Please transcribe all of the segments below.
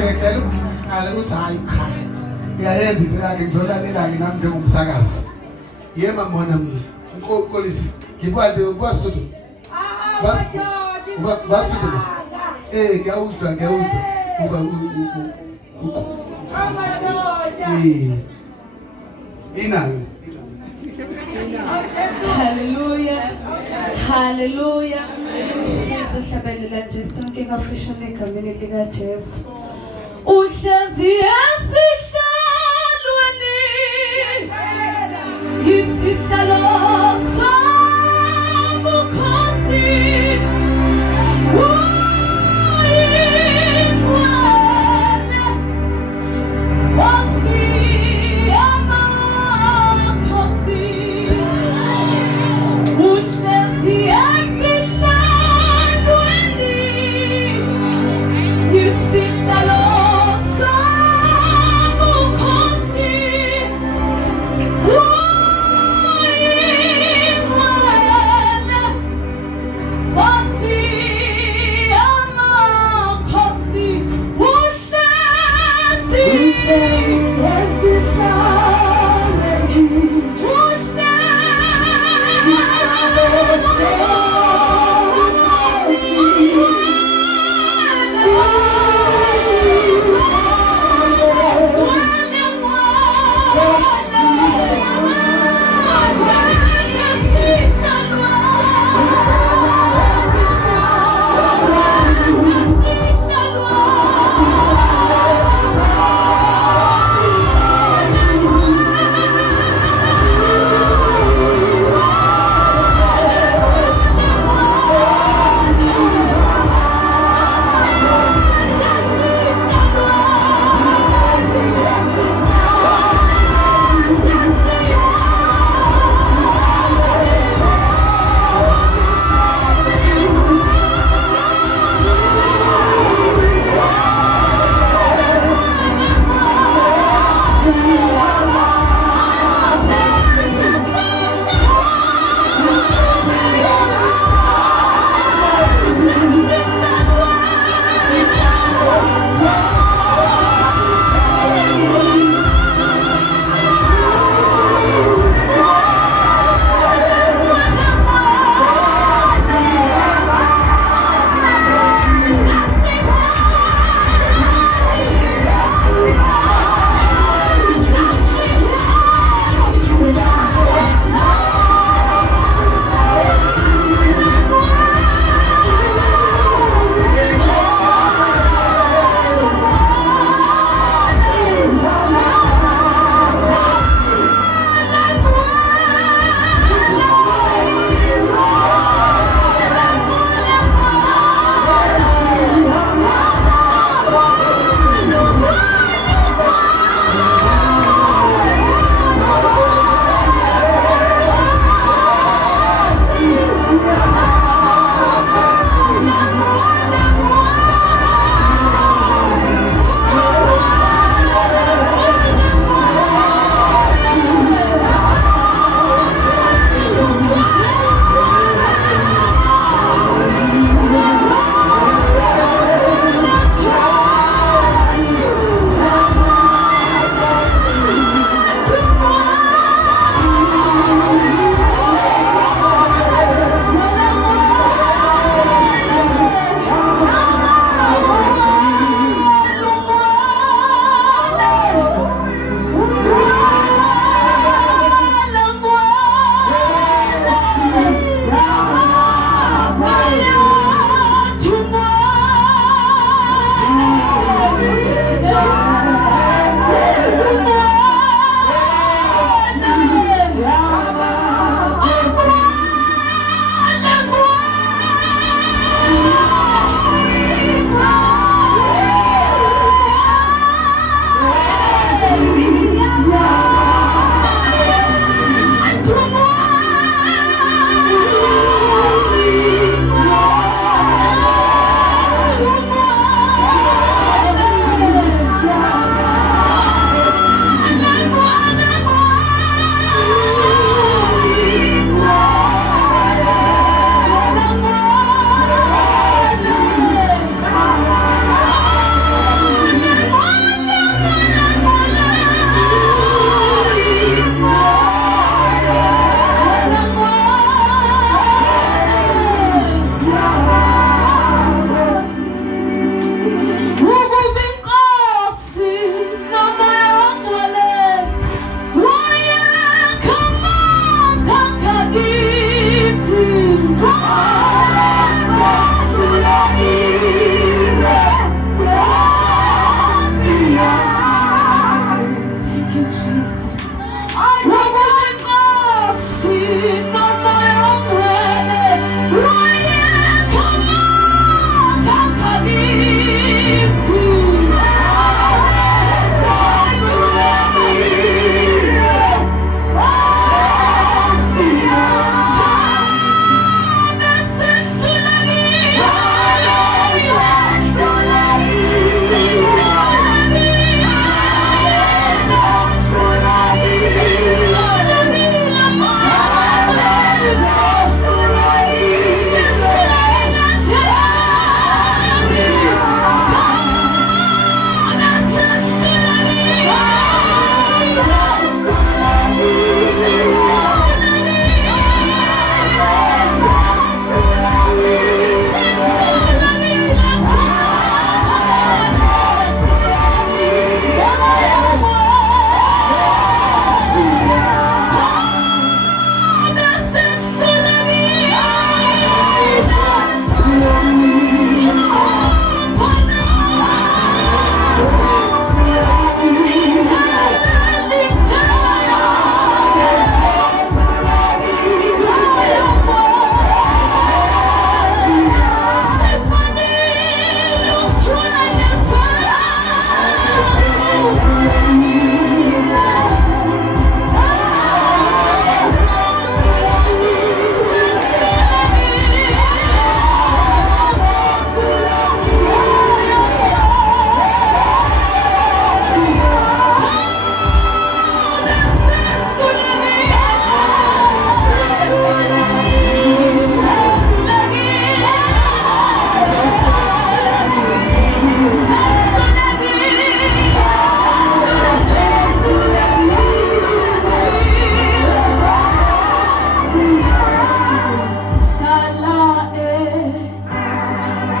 ngekelo ala uthi hayi cha ngiyayenza into yakhe ngizolalela ke nami njengomsakazi yema mona mina Nkholise ngibale kwasuthu basuthu ngiyawudla uba inayo Hallelujah. Hallelujah. Sizohlabelela nje sonke kafishane egameni lika Jesu. Uhlezi esihlalweni. Isihlalo sobukhosi.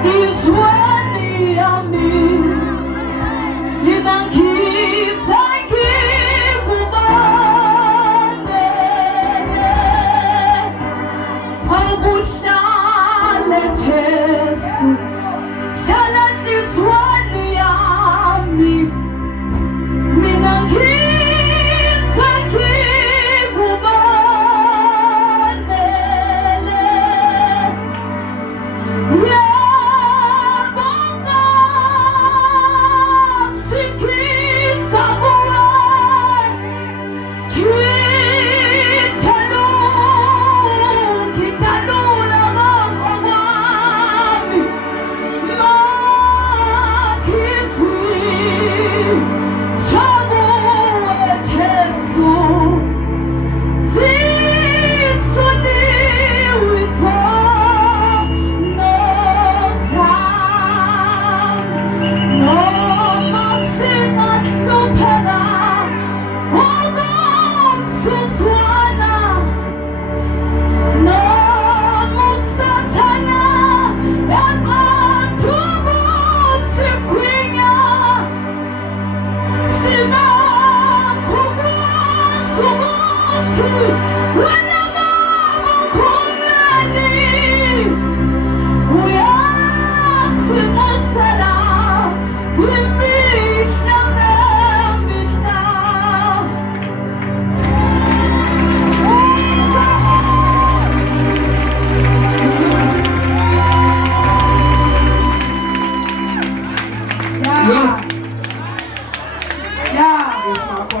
enhlizweni yami mina ngiza ngikubone awubuhlale Jesu hlala enhlizweni yami mina ngiza ngikubone yebo Nkosi ngiza kuwe ngithalula konke kwami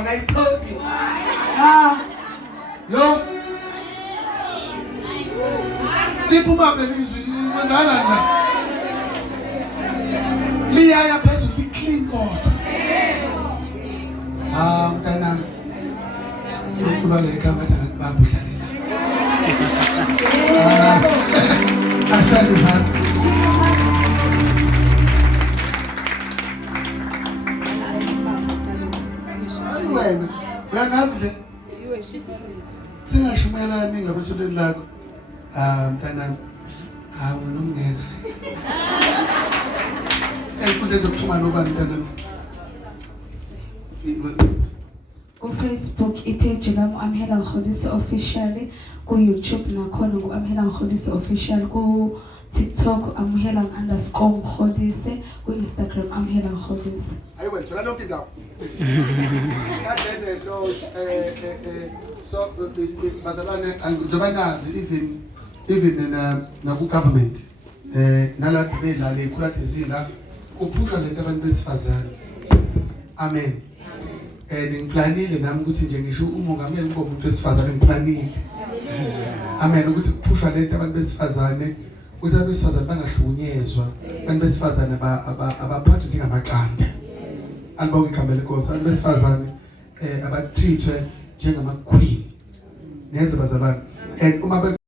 I told you. Yo. Liphuma belizwi wenzana na. Liyaya phezulu i-clean board. Mntanami. Ukhululeka ngathi akubamba udlalela. Asante sana. Wena uyangazi nje singashumayelani ngabesolweni lakho mntanami unomngeza enkundleni zokuxhumana ubani mntanami Facebook ipage lami Amohelang Nkholise official ku-YouTube nakhona ku-Amohelang Nkholise official ku-TikTok Amohelang_Nkholise ku-Instagram Amohelang Nkholise. Ayiwe thola lonke indawo. Kadene lo so bazalwane njengoba nazi even na ku government nalapho belale ikhulathi izinga kuphushwa lento abantu besifazane. Amen. Ngiplanile nami ukuthi nje ngisho umongameli kube umuntu wesifazane ngiplanile. Amen ukuthi kuphushwa lento abantu besifazane ukuthi abantu besifazane bangahlukunyezwa, abantu besifazane abaphathwe njengamaqanda. Alibonke igama lenkosi, abantu besifazane abatrithwe njengama queen. Neze bazalwane. And uma